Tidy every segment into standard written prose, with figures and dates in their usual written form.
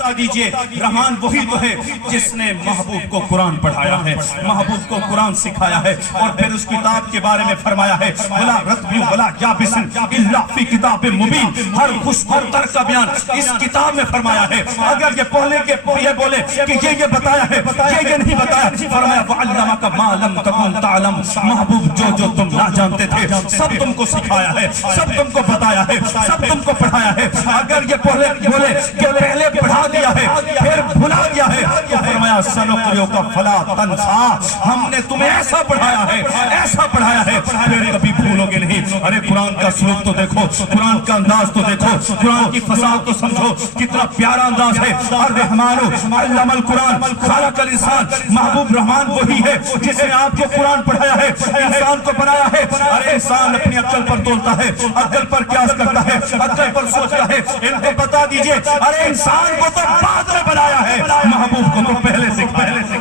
بتا دیجئے رحمان وہی تو ہے جس نے محبوب کو قرآن پڑھایا ہے، محبوب کو قرآن سکھایا ہے، اور پھر اس کتاب کے بارے میں فرمایا ہے وَلَا رَتْبٍ وَلَا يَابِسٍ إِلَّا فِي كِتَابٍ مُبِينٍ، ہر خشک اور تر کا بیان اس کتاب میں فرمایا ہے۔ اگر یہ پہلے کے یہ بولے کہ یہ بتایا ہے، یہ نہیں بتایا، فرمایا وَعَلَّمَكَ مَا لَمْ تَكُنْ تَعْلَمْ، محبوب جو تم نہ جانتے تھے سب تم کو سکھایا ہے، سب تم کو بتایا ہے، سب تم کو پڑھایا ہے۔ اگر یہ پہلے بولے کہ پہلے پڑھا دیا ہے پھر بھلا دیا ہے، تو فرمایا سَنُقْرِئُكَ فَلَا تَنْسَىٰ، ہم نے تمہیں ایسا پڑھایا ہے، ایسا پڑھایا ہے پھر کبھی بھولو گے نہیں۔ ارے قرآن کا سلوک تو دیکھو، قرآن کا انداز تو دیکھو، قرآن کی فضاحت تو سمجھو، کتنا پیارا انداز ہے۔ الرحمن علم القرآن خلق الانسان، محبوب رحمان وہی ہے جس نے آپ کو قرآن پڑھایا ہے، انسان کو بنایا ہے۔ ارے انسان اپنی عقل پر تولتا ہے، عقل پر قیاس کرتا ہے، عقل پر سوچتا ہے۔ ان کو بتا دیجئے ارے انسان کو تو بعد میں بنایا ہے، محبوب کو تو پہلے سکھایا ہے۔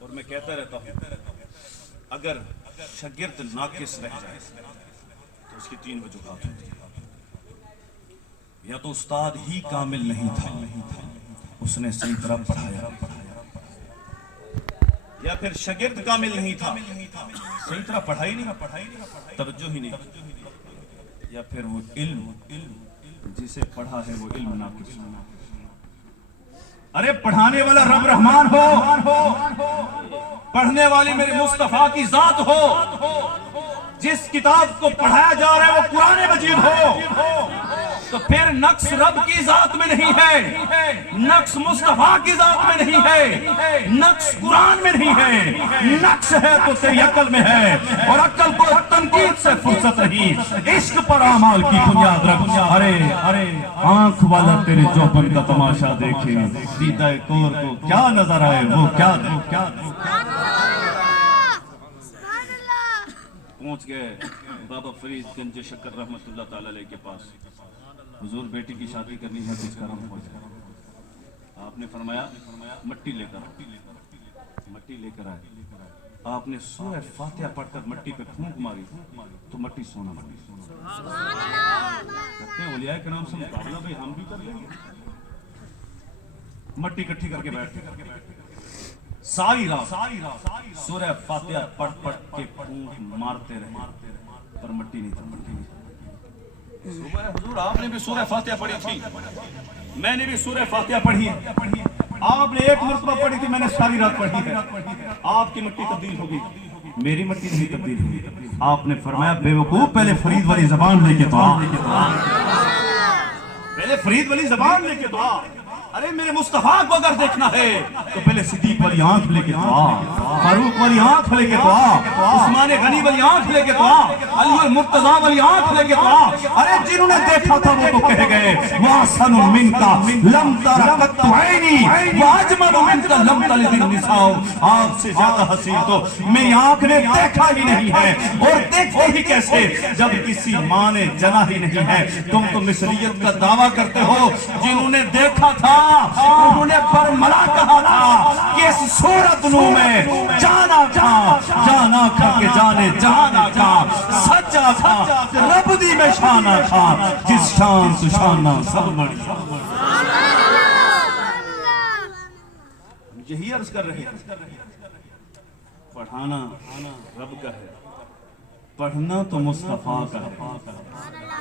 اور میں کہتا رہتا ہوں اگر شاگرد ناقص رہ جائے تو اس کی تین وجوہات ہوتی ہیں، یا تو استاد ہی کامل نہیں تھا، اس نے صحیح طرح پڑھایا، یا پھر شاگرد کامل نہیں تھا، صحیح طرح پڑھائی نہیں، توجہ ہی نہیں، یا پھر وہ علم جسے پڑھا ہے وہ علم ناقص۔ ارے پڑھانے والا رب رحمان ہو، پڑھنے والی میرے مصطفیٰ کی ذات ہو، جس کتاب کو پڑھایا جا رہا ہے وہ قرآن مجید ہو، تو پھر نقص رب کی ذات میں نہیں ہے، نقص مصطفیٰ کی ذات میں نہیں ہے، نقص قرآن میں نہیں ہے، نقص ہے تو تیری عقل میں ہے، اور عقل کو تنقید سے فرصت نہیں، عشق پر اعمال کی بنیاد رکھ۔ ارے آنکھ والا تیرے جوبن کا تماشا دیکھے، دیدہ کور کو کیا نظر آئے وہ کیا پہنچ گئے بابا فرید گنج شکر رحمت اللہ تعالی علیہ کے پاس۔ حضور بیٹی کی شادی کرنی ہے کچھ کرم ہو جائے۔ آپ نے فرمایا مٹی لے کر آئے۔ آپ نے سورہ فاتحہ پڑھ کر مٹی پہ پھونک ماری تو مٹی سونا بنی۔ کہتے ہیں اولیاء کرام سے مقابلہ بھئی ہم بھی کر لیں گے۔ مٹی اکٹھی کر کے بیٹھے، ساری رات سورہ فاتحہ پڑھ کے پھونک مارتے رہے پر مٹی نہیں تھی۔ صبح حضور آپ نے بھی سورہ فاتحہ پڑھی تھی، میں نے بھی سورہ فاتحہ پڑھی ہے، آپ نے ایک مرتبہ پڑھی تھی، میں نے ساری رات پڑھی ہے۔ آپ کی مٹی تبدیل ہوگی، میری مٹی نہیں تبدیل ہوگی۔ آپ نے فرمایا بے وقوف پہلے فرید والی زبان لے کے تو آ، پہلے فرید والی زبان لے کے تو آ۔ ارے میرے مصطفیٰ کو اگر دیکھنا ہے تو پہلے صدیق والی آنکھ لے کے تو آ، فاروق والی آنکھ لے کے تو آ، عثمان غنی والی آنکھ لے کے تو آ، علی المرتضیٰ والی آنکھ لے کے تو آ۔ ارے جنہوں نے دیکھا تھا وہ تو کہہ گئے وَأَحْسَنُ مِنْكَ لَمْ تَرَ قَطُّ عَيْنِي وَأَجْمَلُ مِنْكَ لَمْ تَلِدِ النِّسَاءُ، آپ سے زیادہ حسین تو میری آنکھ نے دیکھا ہی نہیں ہے، اور دیکھتے ہی کیسے جب کسی ماں نے جنا ہی نہیں ہے۔ تم تو مثلیت کا دعویٰ کرتے ہو، جنہوں نے دیکھا تھا انہوں نے برملا کہا تھا کہ اس صورت نو میں جانا کھا کے جانے جانا کھا، سچا کھا رب دی میں شانہ کھا، جس شان تو شانہ سب مڑی۔ یہی عرض کر رہے ہیں، پڑھانا رب کا ہے، پڑھنا تو مصطفیٰ کا ہے،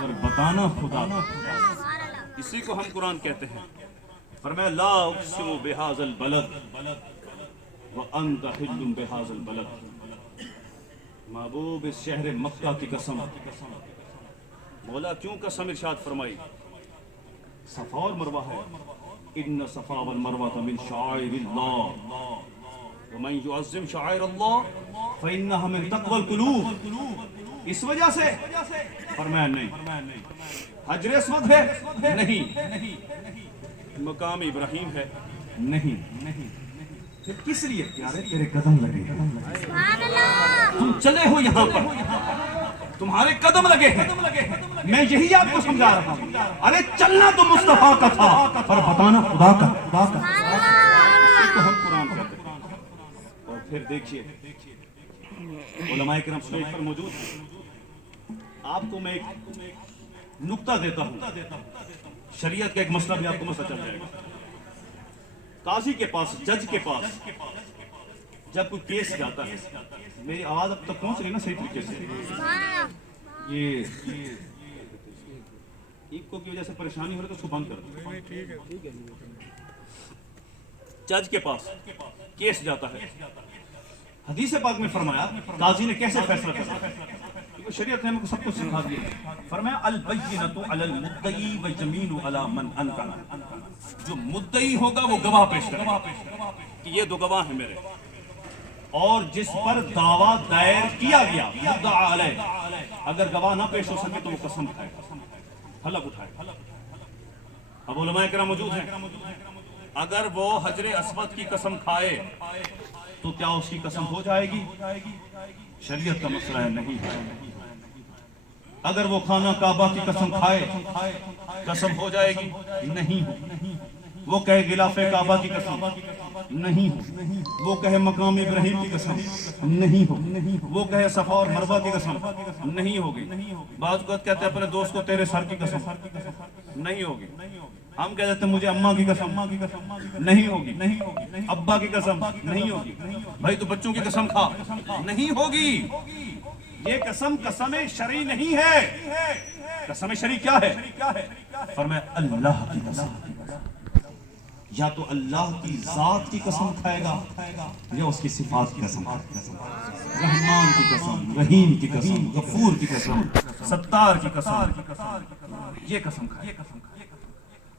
اور بتانا خدا کا ہے۔ اسی کو ہم قرآن کہتے ہیں۔ فرمایا لا اقسم بہذا البلد وانت حل بہذا البلد، محبوب اس شہر مکہ کی قسم۔ مولا کیوں قسم ارشاد فرمائی؟ صفا اور مروہ ہے، ان صفا والمروہ من شعائر اللہ ومن يعظم شعائر اللہ فانها من تقوى القلوب۔ اس وجہ سے فرمایا نہیں، حجر اسود ہے نہیں، مقام ابراہیم ہے نہیں، پھر کس لیے؟ پیارے تیرے قدم لگے، تم چلے ہو یہاں پر، تمہارے قدم لگے ہیں، میں یہی آپ کو سمجھا رہا ہوں۔ ارے چلنا تو مصطفیٰ کا تھا پر بتانا خدا کا، اس کو ہم قرآن کہتے ہیں۔ اور پھر دیکھیے علماء کرام سٹیج پر موجود ہیں، آپ کو میں ایک نکتہ دیتا ہوں، شریعت کا ایک مسئلہ بھی آپ کو پتہ چل جائے گا۔ قاضی کے پاس، جج کے پاس جب کوئی کیس جاتا ہے، میری آواز اب تک پہنچ رہی نا صحیح طریقے سے؟ یہ ایکو کی وجہ سے پریشانی ہو رہی ہے تو اس کو بند کر دو۔ جج کے پاس کیس جاتا ہے، حدیث پاک میں فرمایا قاضی نے کیسے فیصلہ کرنا ہے، شریعت نے ہم کو سب کچھ سکھا دیا۔ فرمایا البینۃ علی المدعی والجمین علی من انکر، جو مدعی ہوگا وہ گواہ پیش کرے کہ یہ دو گواہ ہیں میرے، اور جس پر دعویٰ دائر کیا گیا مدعا علیہ، اگر گواہ نہ پیش ہو سکے تو وہ قسم کھائے، حلف اٹھائے۔ اب علماء کرام موجود ہیں، اگر وہ حجر اسود کی قسم کھائے تو کیا اس کی قسم ہو جائے گی؟ شریعت کا مسئلہ ہے نہیں ہے۔ اگر وہ خانہ کعبہ کی قسم کھائے قسم ہو جائے گی؟ نہیں ہو۔ وہ کہے غلاف کعبہ کی قسم نہیں ہو، وہ کہے مقام ابراہیم کی قسم نہیں ہو، وہ کہے صفا اور مروہ کی قسم نہیں ہوگی۔ بعض اوقات کہتے ہیں اپنے دوست کو تیرے سر کی قسم نہیں ہوگی، ہم کہہ دیتے ہیں مجھے اماں کی قسم نہیں ہوگی، ابا کی قسم نہیں ہوگی، بھائی تو بچوں کی قسم کھا نہیں ہوگی۔ یہ قسم قسم شرعی نہیں ہے۔ قسم شرعی کیا ہے؟ فرمایا اللہ کی قسم، یا تو اللہ کی ذات کی قسم کھائے گا یا اس کی صفات کی قسم، رحمان کی قسم، رحیم کی قسم، غفور کی قسم، ستار کی قسم، یہ قسم کھائے۔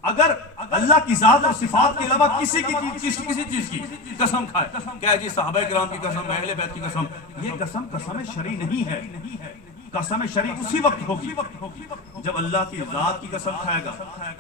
اگر اللہ کی ذات اور صفات کے علاوہ کسی چیز کی قسم کھائے، کہے جی صحابہ کرام کی قسم، اہل بیت کی قسم، یہ قسم شرعی نہیں ہے۔ قسم شرعی اسی وقت ہوگی جب اللہ کی ذات کی قسم کھائے گا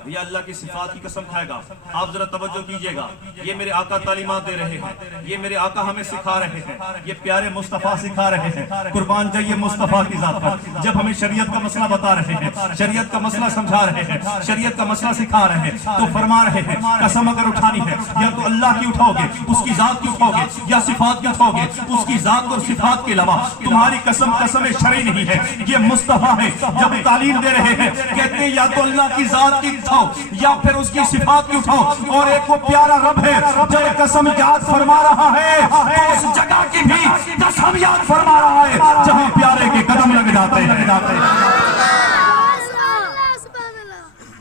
یا اللہ کی صفات کی قسم کھائے گا۔ آپ ذرا توجہ کیجئے گا، یہ میرے آقا تعلیمات دے رہے ہیں، یہ میرے آقا ہمیں سکھا رہے ہیں، یہ پیارے مصطفیٰ سکھا رہے ہیں، قربان جائیے مصطفیٰ کی ذات پر۔ جب ہمیں شریعت کا مسئلہ بتا رہے ہیں، شریعت کا مسئلہ سمجھا رہے ہیں، شریعت کا مسئلہ سکھا رہے ہیں، تو فرما رہے ہیں قسم اگر اٹھانی ہے یا تو اللہ کی اٹھاؤ گے، اس کی ذات کی اٹھاؤ گے، یا صفات کی اٹھاؤ گے، اس کی ذات اور صفات کے علاوہ تمہاری قسم شرعی نہیں ہے۔ یہ مصطفیٰ ہے جب تعلیم دے رہے ہیں، کہتے ہیں یا تو اللہ کی ذات کی اٹھاؤ یا پھر اس کی صفات کی اٹھاؤ، اور ایک وہ پیارا رب ہے جب قسم یاد فرما رہا ہے تو اس جگہ کی بھی قسم یاد فرما رہا ہے جہاں پیارے کے قدم لگ جاتے ہیں،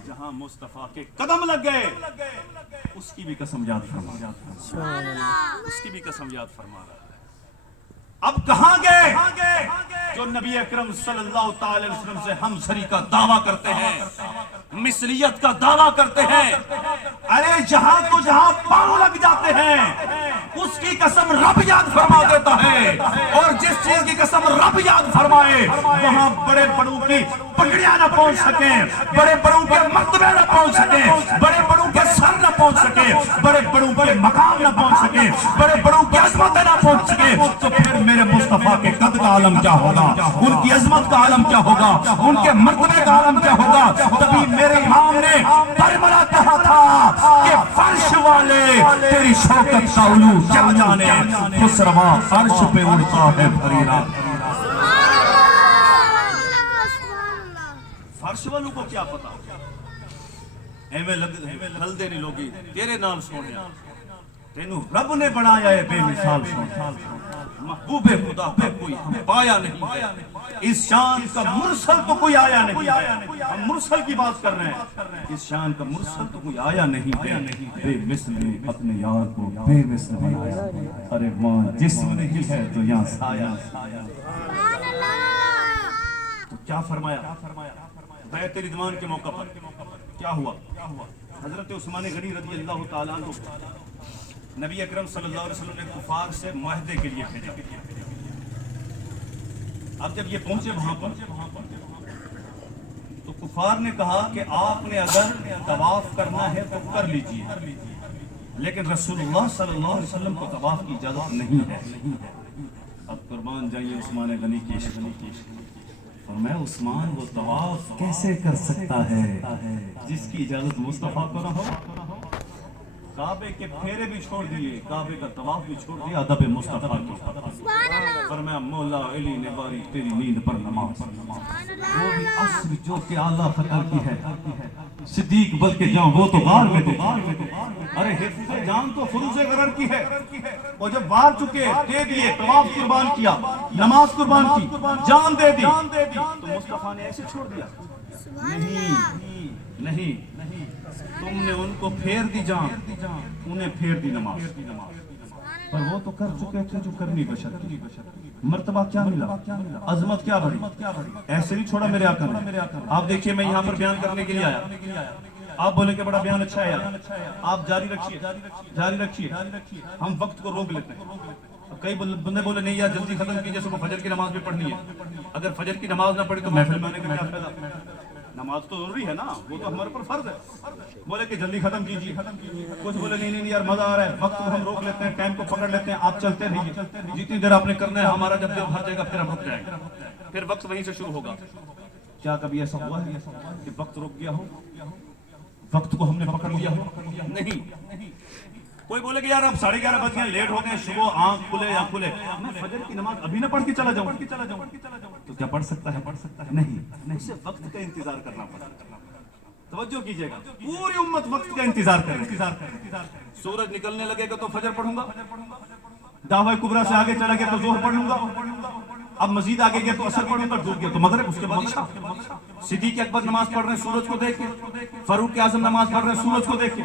جہاں مصطفیٰ کے قدم لگ گئے اس کی بھی قسم یاد فرما رہا ہے، اس کی بھی قسم یاد فرما رہا ہے۔ اب کہاں گئے جو نبی اکرم صلی اللہ تعالی وسلم سے ہم سری کا دعویٰ کرتے ہیں، مثلیت کا دعویٰ کرتے ہیں؟ ارے جہاں تو جہاں پاؤں لگ جاتے ہیں اس کی قسم رب یاد فرما دیتا ہے، اور جس چیز کی قسم رب یاد فرمائے وہاں بڑے بڑوں کی پگڑیاں نہ پہنچ سکیں، بڑے بڑوں کے مرتبے نہ پہنچ سکیں، بڑے بڑوں کے سر نہ پہنچ سکیں، بڑے بڑوں کے مقام نہ پہنچ سکیں، بڑے بڑوں کی عظمتیں نہ پہنچ سکیں، تو پھر میرے مصطفیٰ کے قد کا عالم کیا ہوگا، ان کی عظمت کا عالم کیا ہوگا، ان کے مرتبے کا عالم کیا ہوگا۔ تبھی میرے امام نے برملا کہا تھا کہ فرش والے تیری شوکت کا علو کیا جانے، خسروا فرش پہ اڑتا ہے بھریرا۔ فرش والوں کو کیا پتا، ایویں للدے نہیں لوگی تیرے نام سونے، تینوں رب نے بنایا ہے بے مثال سونے، محبوب خدا پہ کوئی ہم پایا نہیں ہے، اس شان کا مرسل تو کوئی آیا نہیں ہے۔ ہم مرسل کی بات کر رہے ہیں، اس شان کا مرسل تو کوئی آیا نہیں ہے۔ بے مثل نے اپنے یار کو بے مثل بنایا، ارے ماں جسم نہیں ہے تو یہاں سایہ۔ تو کیا فرمایا بیعت رضوان کے موقع پر؟ کیا ہوا؟ حضرت عثمان غنی رضی اللہ تعالیٰ عنہ نبی اکرم صلی اللہ علیہ وسلم نے کفار سے معاہدے کے لیے بھیجا۔ اب جب یہ پہنچے وہاں پر تو کفار نے کہا کہ آپ نے اگر طواف کرنا ہے تو کر لیجیے، لیکن رسول اللہ صلی اللہ علیہ وسلم کو طواف کی اجازت نہیں ہے۔ اب قربان جائیے عثمان غنی کی عشق، اور میں عثمان وہ طواف کیسے کر سکتا ہے جس کی اجازت مصطفیٰ کو نہ ہو؟ کعبے کے پھیرے بھی چھوڑ دیے, کعبے کا طواف بھی چھوڑ دیا ادب مصطفیٰ کی. فرمایا مولا علی نے باری تیری نیند پر نماز, وہ بھی عصر جو کہ اعلیٰ قدر کی ہے. صدیق بلکہ جاؤں وہ تو غار میں تھے, ارے حفظ جان تو فروز غرر کی ہے. اور جب وار چکے دے دیے, طواف قربان کیا, نماز قربان کی, جان دے دی, تو مصطفیٰ نے ایسے چھوڑ دیا؟ نہیں, تم نے ان کو پھیر دی جان, انہیں پھیر دی نماز. پر وہ تو کر چکے تھے جو کرنی بشر کی. مرتبہ کیا ملا, عظمت کیا بڑھی, ایسے نہیں چھوڑا میرے آقا نے. آپ دیکھیے میں یہاں پر بیان کرنے کے لیے آیا, آپ بولے کہ بڑا بیان اچھا ہے یار, آپ جاری رکھیے, ہم وقت کو روک لیتے ہیں. کئی بندے بولے نہیں یار جلدی ختم کیجئے, صبح فجر کی نماز بھی پڑھنی ہے. اگر فجر کی نماز نہ پڑھی تو محفل میں آنے کا کیا فائدہ؟ نماز تو ضروری ہے نا, وہ تو ہمارے پر فرض ہے. بولے کہ جلدی ختم کیجیے, کچھ بولے نہیں یار مزہ آ رہا ہے, وقت کو ہم روک لیتے ہیں, ٹائم کو پکڑ لیتے ہیں, آپ چلتے رہیے, جتنی دیر آپ نے کرنا ہے, ہمارا جب دل بھر جائے گا پھر ہم رک جائیں گے, پھر وقت وہیں سے شروع ہوگا. کیا کبھی ایسا ہوا ہے کہ وقت رک گیا ہو, وقت کو ہم نے پکڑ لیا ہو؟ نہیں. کوئی بولے کہ یار اب 11:30 بج گئے, لیٹ ہو گئے, صبح آنکھ کھلے یا کھلے, میں فجر کی نماز ابھی نہ پڑھ کے چلا جاؤں, تو کیا پڑھ سکتا ہے؟ نہیں, اسے وقت کا انتظار کرنا پڑتا ہے. توجہ کیجئے گا, پوری امت وقت کا انتظار کرے. سورج نکلنے لگے گا تو فجر پڑھوں گا, دعوی کبریٰ سے آگے چلا گیا تو ظہر پڑھوں گا, اب مزید آگے گیا تو عصر پڑھوں گا, ڈوب گیا تو مغرب, اس کے بعد عشاء. صدیق اکبر نماز پڑھ رہے ہیں سورج کو دیکھ کے, فاروق اعظم نماز پڑھ رہے ہیں سورج کو دیکھ کے,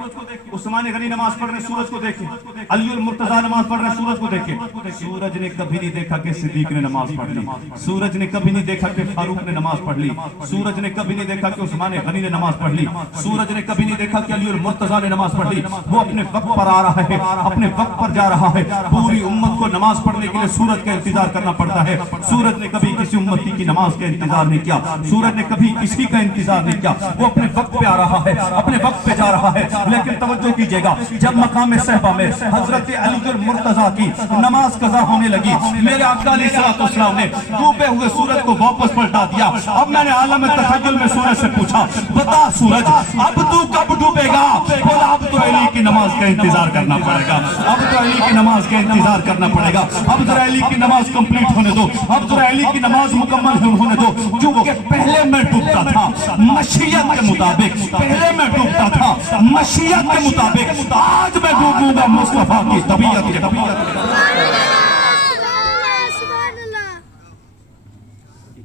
عثمان غنی نماز پڑھ رہے ہیں سورج کو دیکھ کے, علی المرتضیٰ نماز پڑھ رہے ہیں سورج کو دیکھ کے. سورج نے کبھی نہیں دیکھا کہ صدیق نے نماز پڑھ لی, سورج نے کبھی نہیں دیکھا کہ فاروق نے نماز پڑھ لی, سورج نے کبھی نہیں دیکھا کہ عثمان غنی نے نماز پڑھ لی, سورج نے کبھی نہیں دیکھا کہ علی المرتضیٰ نے نماز پڑھ لی. وہ اپنے وقت پر آ رہا ہے, اپنے وقت پر جا رہا ہے. پوری امت کو نماز پڑھنے کے لیے سورج کا انتظار کرنا پڑتا ہے. سورج نے کبھی کسی امتی کی نماز کا انتظار نہیں کیا, سورج نے کبھی کسی کا انتظار نہیں کیا. وہ اپنے وقت پہ آ رہا ہے, اپنے وقت پہ جا رہا ہے. لیکن توجہ کیجئے گا, جب مقام صحبہ میں حضرت علی المرتضیٰ کی نماز قضا ہونے لگی, میرے آقا علیہ السلام نے ڈوبے ہوئے سورج کو واپس پلٹا دیا. اب میں نے عالم تخیل میں سورج سے پوچھا, بتا سورج اب تو کب ڈوبے گا؟ بولا اب تو علی کی نماز کا انتظار کرنا پڑے گا, اب تو علی کی نماز کا انتظار کرنا پڑے گا. اب ذرا علی کی نماز کمپلیٹ ہونے دو, اب ذرا علی کی نماز مکمل ہونے دو. کیونکہ پہلے میں ڈوبتا تھا مشیت کے مطابق, پہلے میں ڈوبتا تھا مشیت کے مطابق, آج میں ڈوبوں گا مصطفیٰ کی طبیعت کے.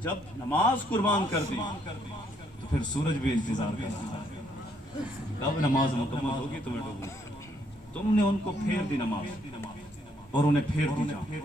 جب نماز قربان کر دی تو پھر سورج بھی انتظار کرتا ہے, کب نماز مکمل ہوگی تو میں ڈوبوں. تم نے ان کو پھیر دی نماز اور انہیں پھیر دی جان.